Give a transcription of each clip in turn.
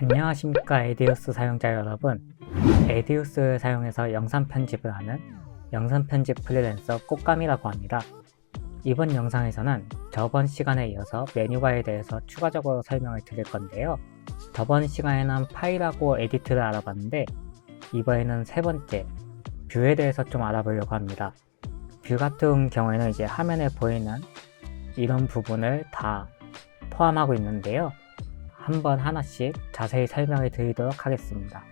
안녕하십니까 에디우스 사용자 여러분. 에디우스를 사용해서 영상 편집을 하는 영상 편집 프리랜서 꽃감이라고 합니다. 이번 영상에서는 저번 시간에 이어서 메뉴바에 대해서 추가적으로 설명을 드릴 건데요. 저번 시간에는 파일하고 에디트를 알아봤는데 이번에는 세 번째 뷰에 대해서 좀 알아보려고 합니다. 뷰 같은 경우에는 이제 화면에 보이는 이런 부분을 다 포함하고 있는데요. 한번 하나씩 자세히 설명을 드리도록 하겠습니다.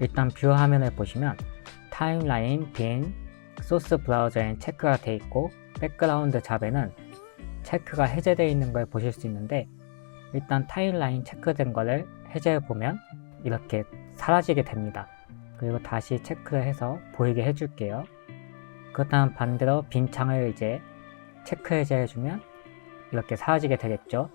일단 뷰 화면을 보시면 타임라인, 빈, 소스 브라우저엔 체크가 되어 있고 백그라운드 잡에는 체크가 해제되어 있는 걸 보실 수 있는데, 일단 타임라인 체크된 거를 해제해 보면 이렇게 사라지게 됩니다. 그리고 다시 체크를 해서 보이게 해줄게요. 그렇다면 반대로 빈 창을 이제 체크 해제해 주면 이렇게 사라지게 되겠죠.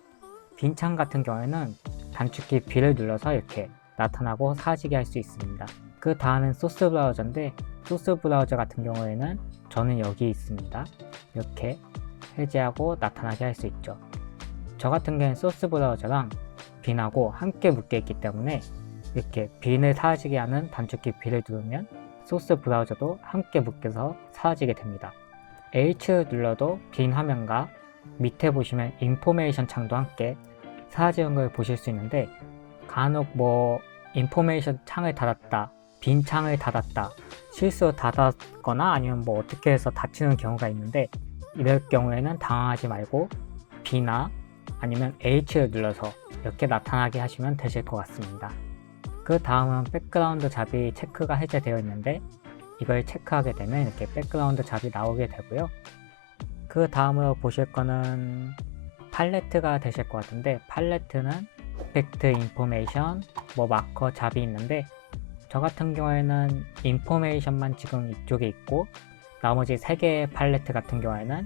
빈 창 같은 경우에는 단축키 B를 눌러서 이렇게 나타나고 사라지게 할 수 있습니다. 그 다음엔 소스 브라우저인데, 소스 브라우저 같은 경우에는 저는 여기 있습니다. 이렇게 해제하고 나타나게 할 수 있죠. 저 같은 경우는 소스 브라우저랑 빈하고 함께 묶여 있기 때문에 이렇게 빈을 사라지게 하는 단축키 B를 누르면 소스 브라우저도 함께 묶여서 사라지게 됩니다. H를 눌러도 빈 화면과 밑에 보시면 인포메이션 창도 함께 사라지는 걸 보실 수 있는데, 간혹 인포메이션 창을 닫았다, 빈 창을 닫았다, 실수로 닫았거나 아니면 어떻게 해서 닫히는 경우가 있는데, 이럴 경우에는 당황하지 말고 B나 아니면 H를 눌러서 이렇게 나타나게 하시면 되실 것 같습니다. 그 다음은 백그라운드 잡이 체크가 해제되어 있는데, 이걸 체크하게 되면 이렇게 백그라운드 잡이 나오게 되고요. 그 다음으로 보실 거는 팔레트가 되실 것 같은데, 팔레트는 이펙트, 인포메이션, 마커, 잡이 있는데, 저 같은 경우에는 인포메이션만 지금 이쪽에 있고 나머지 3개의 팔레트 같은 경우에는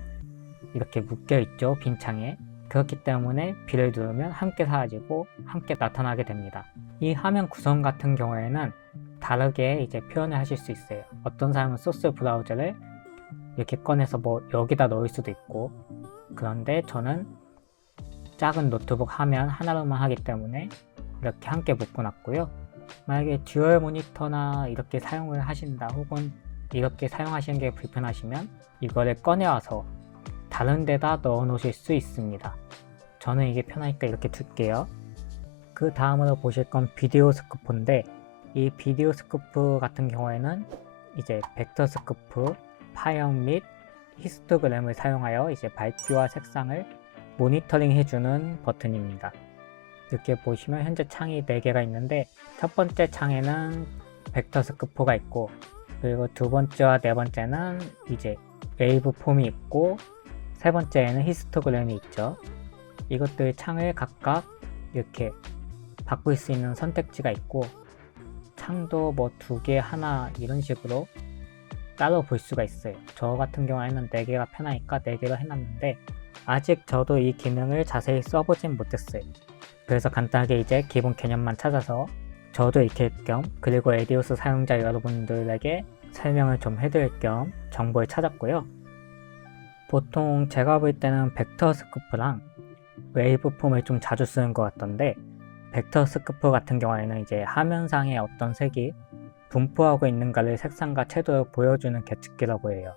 이렇게 묶여 있죠, 빈 창에. 그렇기 때문에 B를 누르면 함께 사라지고 함께 나타나게 됩니다. 이 화면 구성 같은 경우에는 다르게 이제 표현을 하실 수 있어요. 어떤 사람은 소스 브라우저를 이렇게 꺼내서 여기다 넣을 수도 있고, 그런데 저는 작은 노트북 화면 하나로만 하기 때문에 이렇게 함께 묶어놨고요. 만약에 듀얼 모니터나 이렇게 사용을 하신다, 혹은 이렇게 사용하시는 게 불편하시면 이거를 꺼내와서 다른 데다 넣어 놓으실 수 있습니다. 저는 이게 편하니까 이렇게 둘게요. 그 다음으로 보실 건 비디오 스코프인데, 이 비디오 스코프 같은 경우에는 이제 벡터 스코프, 파형 및 히스토그램을 사용하여 이제 밝기와 색상을 모니터링 해주는 버튼입니다. 이렇게 보시면 현재 창이 4개가 있는데, 첫 번째 창에는 벡터 스코프가 있고, 그리고 두 번째와 네 번째는 이제 웨이브 폼이 있고, 세 번째에는 히스토그램이 있죠. 이것들 창을 각각 이렇게 바꿀 수 있는 선택지가 있고, 창도 2개, 하나 이런 식으로 따로 볼 수가 있어요. 저 같은 경우에는 4개가 편하니까 4개로 해놨는데, 아직 저도 이 기능을 자세히 써보진 못했어요. 그래서 간단하게 이제 기본 개념만 찾아서 저도 익힐 겸, 그리고 에디우스 사용자 여러분들에게 설명을 좀 해드릴 겸 정보를 찾았고요. 보통 제가 볼 때는 벡터 스코프랑 웨이브 폼을 좀 자주 쓰는 것 같던데, 벡터 스코프 같은 경우에는 이제 화면상에 어떤 색이 분포하고 있는가를 색상과 채도로 보여주는 계측기라고 해요.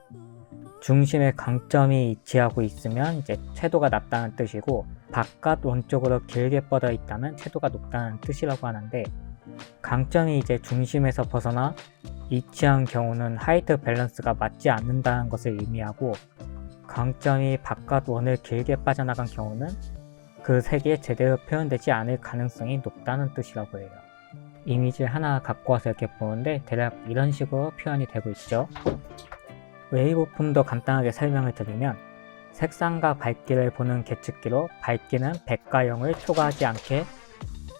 중심에 강점이 위치하고 있으면 이제 채도가 낮다는 뜻이고, 바깥 원쪽으로 길게 뻗어 있다면 채도가 높다는 뜻이라고 하는데, 강점이 이제 중심에서 벗어나 위치한 경우는 화이트 밸런스가 맞지 않는다는 것을 의미하고, 강점이 바깥 원을 길게 빠져나간 경우는 그 색이 제대로 표현되지 않을 가능성이 높다는 뜻이라고 해요. 이미지를 하나 갖고 와서 이렇게 보는데 대략 이런 식으로 표현이 되고 있죠. 웨이브 폼도 간단하게 설명을 드리면, 색상과 밝기를 보는 계측기로 밝기는 100과 0을 초과하지 않게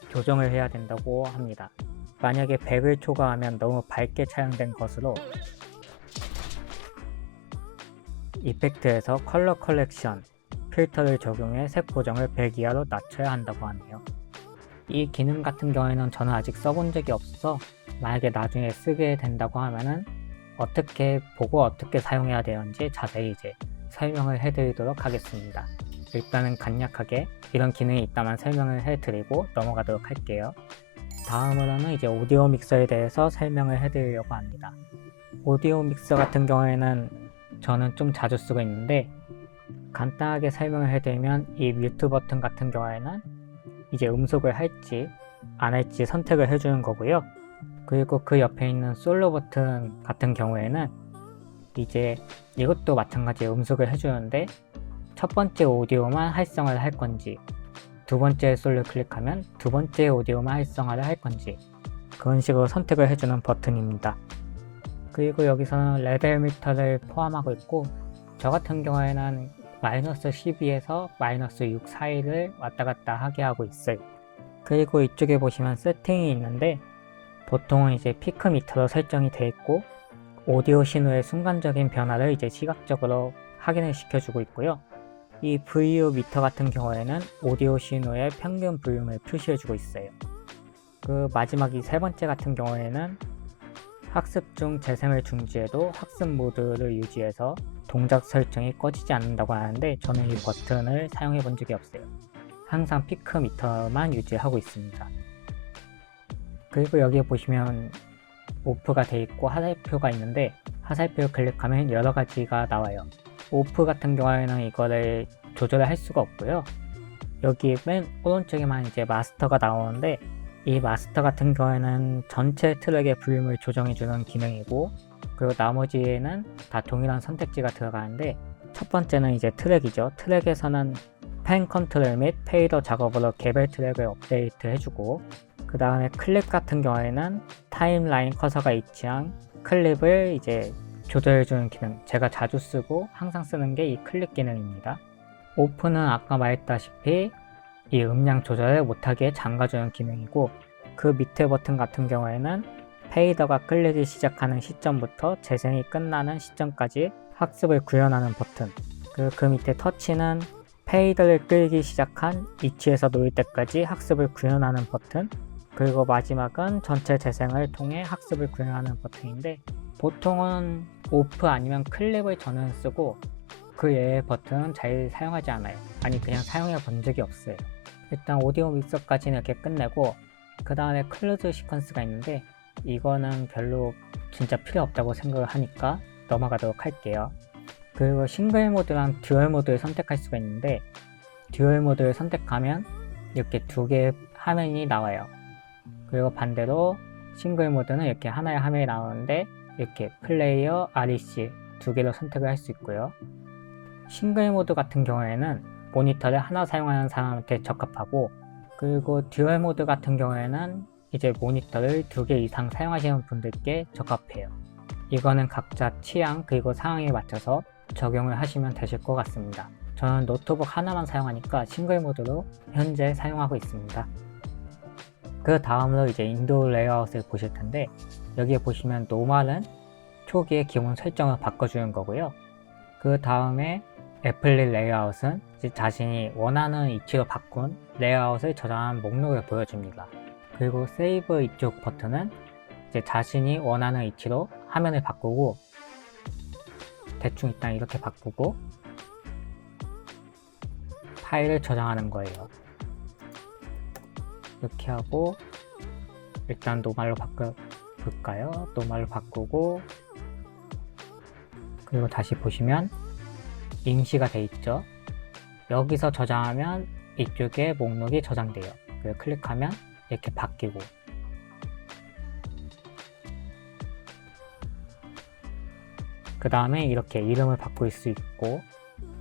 조정을 해야 된다고 합니다. 만약에 100을 초과하면 너무 밝게 촬영된 것으로 이펙트에서 컬러 컬렉션 필터를 적용해 색 보정을 100 이하로 낮춰야 한다고 하네요. 이 기능 같은 경우에는 저는 아직 써본 적이 없어서 만약에 나중에 쓰게 된다고 하면은 어떻게 보고 어떻게 사용해야 되는지 자세히 이제 설명을 해드리도록 하겠습니다. 일단은 간략하게 이런 기능이 있다만 설명을 해드리고 넘어가도록 할게요. 다음으로는 이제 오디오 믹서에 대해서 설명을 해드리려고 합니다. 오디오 믹서 같은 경우에는 저는 좀 자주 쓰고 있는데, 간단하게 설명을 해드리면 이 뮤트 버튼 같은 경우에는 이제 음속을 할지 안 할지 선택을 해주는 거고요. 그리고 그 옆에 있는 솔로 버튼 같은 경우에는 이제 이것도 마찬가지 음속을 해주는데, 첫 번째 오디오만 활성화를 할 건지, 두 번째 솔로 클릭하면 두 번째 오디오만 활성화를 할 건지, 그런 식으로 선택을 해주는 버튼입니다. 그리고 여기서는 레벨 미터를 포함하고 있고, 저 같은 경우에는 마이너스 12에서 마이너스 6 사이를 왔다 갔다 하게 하고 있어요. 그리고 이쪽에 보시면 세팅이 있는데, 보통은 이제 피크 미터로 설정이 되어 있고, 오디오 신호의 순간적인 변화를 이제 시각적으로 확인을 시켜주고 있고요. 이 VU 미터 같은 경우에는 오디오 신호의 평균 볼륨을 표시해주고 있어요. 그 마지막 이 세 번째 같은 경우에는 학습 중 재생을 중지해도 학습 모드를 유지해서 동작 설정이 꺼지지 않는다고 하는데, 저는 이 버튼을 사용해 본 적이 없어요. 항상 피크 미터만 유지하고 있습니다. 그리고 여기에 보시면 오프가 되어 있고 화살표가 있는데, 화살표를 클릭하면 여러 가지가 나와요. 오프 같은 경우에는 이거를 조절을 할 수가 없고요. 여기 맨 오른쪽에만 이제 마스터가 나오는데, 이 마스터 같은 경우에는 전체 트랙의 볼륨을 조정해주는 기능이고, 그리고 나머지에는 다 동일한 선택지가 들어가는데, 첫 번째는 이제 트랙이죠. 트랙에서는 펜 컨트롤 및 페이더 작업으로 개별 트랙을 업데이트 해주고, 그 다음에 클립 같은 경우에는 타임라인 커서가 위치한 클립을 이제 조절해주는 기능, 제가 자주 쓰고 항상 쓰는 게 이 클립 기능입니다. 오프는 아까 말했다시피 이 음량 조절을 못하게 잠가주는 기능이고, 그 밑에 버튼 같은 경우에는 페이더가 끌리기 시작하는 시점부터 재생이 끝나는 시점까지 학습을 구현하는 버튼, 그리고 그 밑에 터치는 페이더를 끌기 시작한 위치에서 놓일 때까지 학습을 구현하는 버튼, 그리고 마지막은 전체 재생을 통해 학습을 구현하는 버튼인데, 보통은 오프 아니면 클립을 저는 쓰고 그 외의 버튼은 잘 사용하지 않아요. 아니, 그냥 사용해 본 적이 없어요. 일단 오디오 믹서까지는 이렇게 끝내고, 그 다음에 클로즈 시퀀스가 있는데, 이거는 별로 진짜 필요 없다고 생각을 하니까 넘어가도록 할게요. 그리고 싱글 모드랑 듀얼 모드를 선택할 수가 있는데, 듀얼 모드를 선택하면 이렇게 두 개의 화면이 나와요. 그리고 반대로 싱글 모드는 이렇게 하나의 화면이 나오는데, 이렇게 플레이어, REC 두 개로 선택을 할 수 있고요. 싱글 모드 같은 경우에는 모니터를 하나 사용하는 사람한테 적합하고, 그리고 듀얼 모드 같은 경우에는 이제 모니터를 두 개 이상 사용하시는 분들께 적합해요. 이거는 각자 취향 그리고 상황에 맞춰서 적용을 하시면 되실 것 같습니다. 저는 노트북 하나만 사용하니까 싱글 모드로 현재 사용하고 있습니다. 그 다음으로 이제 인도어 레이아웃을 보실 텐데, 여기에 보시면 노멀은 초기의 기본 설정을 바꿔주는 거고요. 그 다음에 애플릿 레이아웃은 이제 자신이 원하는 위치로 바꾼 레이아웃을 저장한 목록을 보여줍니다. 그리고 세이브 이쪽 버튼은 이제 자신이 원하는 위치로 화면을 바꾸고, 대충 일단 이렇게 바꾸고 파일을 저장하는 거예요. 이렇게 하고 일단 노멀로 바꿔볼까요? 노멀로 바꾸고, 그리고 다시 보시면 임시가 돼 있죠. 여기서 저장하면 이쪽에 목록이 저장돼요. 그래서 클릭하면 이렇게 바뀌고, 그 다음에 이렇게 이름을 바꿀 수 있고,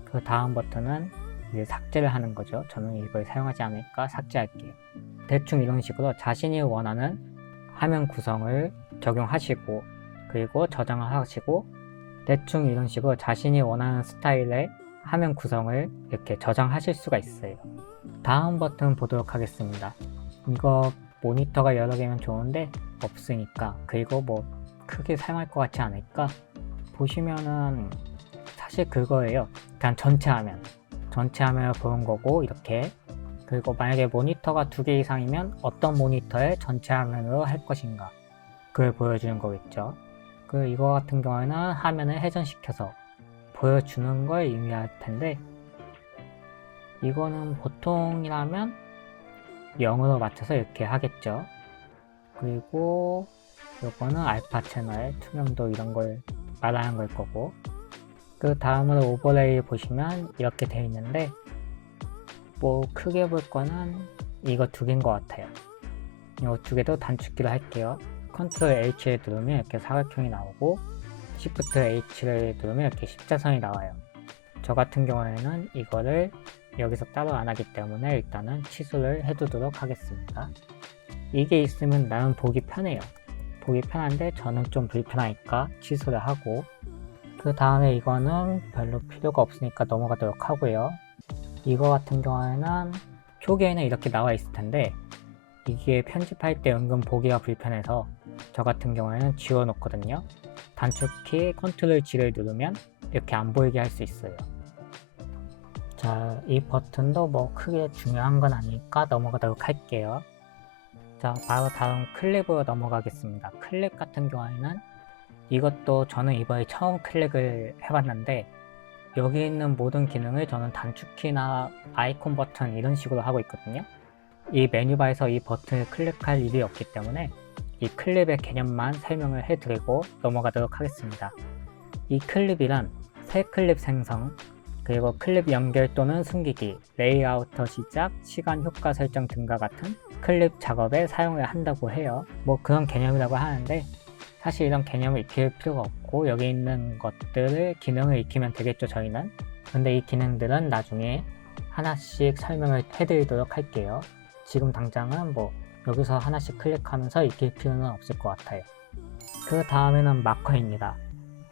그 다음 버튼은 이제 삭제를 하는 거죠. 저는 이걸 사용하지 않으니까 삭제할게요. 대충 이런 식으로 자신이 원하는 화면 구성을 적용하시고, 그리고 저장을 하시고, 대충 이런 식으로 자신이 원하는 스타일의 화면 구성을 이렇게 저장하실 수가 있어요. 다음 버튼 보도록 하겠습니다. 이거 모니터가 여러 개면 좋은데 없으니까, 그리고 뭐 크게 사용할 것 같지 않으니까, 보시면은 사실 그거예요. 그냥 전체 화면을 보는 거고, 이렇게. 그리고 만약에 모니터가 2개 이상이면 어떤 모니터에 전체 화면으로 할 것인가, 그걸 보여주는 거겠죠. 이거 같은 경우에는 화면을 회전시켜서 보여주는 걸 의미할 텐데, 이거는 보통이라면 0으로 맞춰서 이렇게 하겠죠. 그리고 요거는 알파 채널, 투명도 이런 걸 말하는 걸 거고, 그 다음으로 오버레이 보시면 이렇게 되어 있는데, 뭐 크게 볼 거는 이거 두 개인 것 같아요. 이거 두 개도 단축키로 할게요. 컨트롤 H를 누르면 이렇게 사각형이 나오고, Shift H를 누르면 이렇게 십자선이 나와요. 저 같은 경우에는 이거를 여기서 따로 안 하기 때문에 일단은 취소를 해두도록 하겠습니다. 이게 있으면 나는 보기 편해요. 보기 편한데 저는 좀 불편하니까 취소를 하고, 그 다음에 이거는 별로 필요가 없으니까 넘어가도록 하고요. 이거 같은 경우에는 표기에는 이렇게 나와 있을 텐데 이게 편집할 때 은근 보기가 불편해서 저 같은 경우에는 지워 놓거든요. 단축키 컨트롤 G를 누르면 이렇게 안 보이게 할 수 있어요. 자, 이 버튼도 뭐 크게 중요한 건 아니니까 넘어가도록 할게요. 자, 바로 다음 클립으로 넘어가겠습니다. 클립 같은 경우에는 이것도 저는 이번에 처음 클릭을 해봤는데 여기 있는 모든 기능을 저는 단축키나 아이콘 버튼 이런 식으로 하고 있거든요. 이 메뉴바에서 이 버튼을 클릭할 일이 없기 때문에 이 클립의 개념만 설명을 해드리고 넘어가도록 하겠습니다. 이 클립이란 새 클립 생성, 그리고 클립 연결 또는 숨기기, 레이아우터 시작, 시간 효과 설정 등과 같은 클립 작업에 사용을 한다고 해요. 뭐 그런 개념이라고 하는데 사실 이런 개념을 익힐 필요가 없고 여기 있는 것들을 기능을 익히면 되겠죠, 저희는. 근데 이 기능들은 나중에 하나씩 설명을 해드리도록 할게요. 지금 당장은 뭐 여기서 하나씩 클릭하면서 익힐 필요는 없을 것 같아요. 그 다음에는 마커입니다.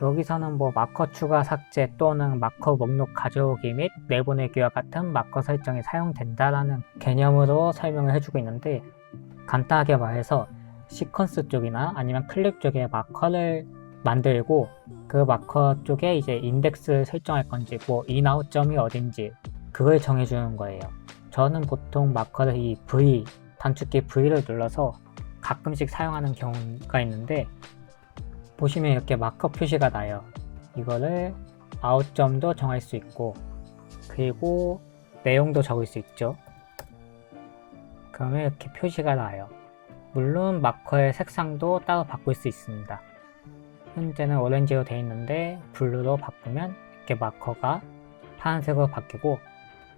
여기서는 뭐 마커 추가 삭제 또는 마커 목록 가져오기 및 내보내기와 같은 마커 설정이 사용된다라는 개념으로 설명을 해주고 있는데, 간단하게 말해서 시퀀스 쪽이나 아니면 클립 쪽에 마커를 만들고 그 마커 쪽에 이제 인덱스를 설정할 건지 뭐 인아웃 점이 어딘지 그걸 정해주는 거예요. 저는 보통 마커를 이 V, 단축키 V를 눌러서 가끔씩 사용하는 경우가 있는데 보시면 이렇게 마커 표시가 나요. 이거를 아웃점도 정할 수 있고 그리고 내용도 적을 수 있죠. 그러면 이렇게 표시가 나요. 물론 마커의 색상도 따로 바꿀 수 있습니다. 현재는 오렌지로 되어 있는데 블루로 바꾸면 이렇게 마커가 파란색으로 바뀌고,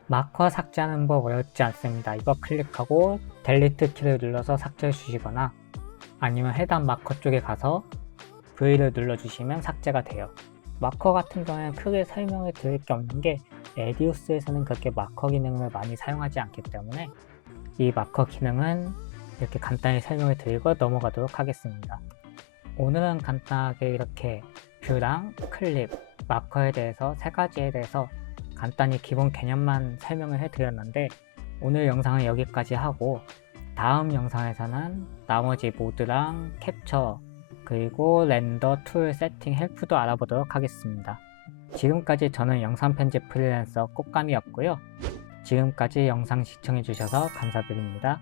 마커 삭제하는 법 어렵지 않습니다. 이거 클릭하고 델리트 키를 눌러서 삭제해 주시거나 아니면 해당 마커 쪽에 가서 V를 눌러주시면 삭제가 돼요. 마커 같은 경우에는 크게 설명을 드릴 게 없는 게 에디오스에서는 그렇게 마커 기능을 많이 사용하지 않기 때문에 이 마커 기능은 이렇게 간단히 설명을 드리고 넘어가도록 하겠습니다. 오늘은 간단하게 이렇게 뷰랑 클립, 마커에 대해서 세 가지에 대해서 간단히 기본 개념만 설명을 해드렸는데 오늘 영상은 여기까지 하고 다음 영상에서는 나머지 모드랑 캡처 그리고 렌더 툴 세팅 헬프도 알아보도록 하겠습니다. 지금까지 저는 영상 편집 프리랜서 꽃감이었고요. 지금까지 영상 시청해주셔서 감사드립니다.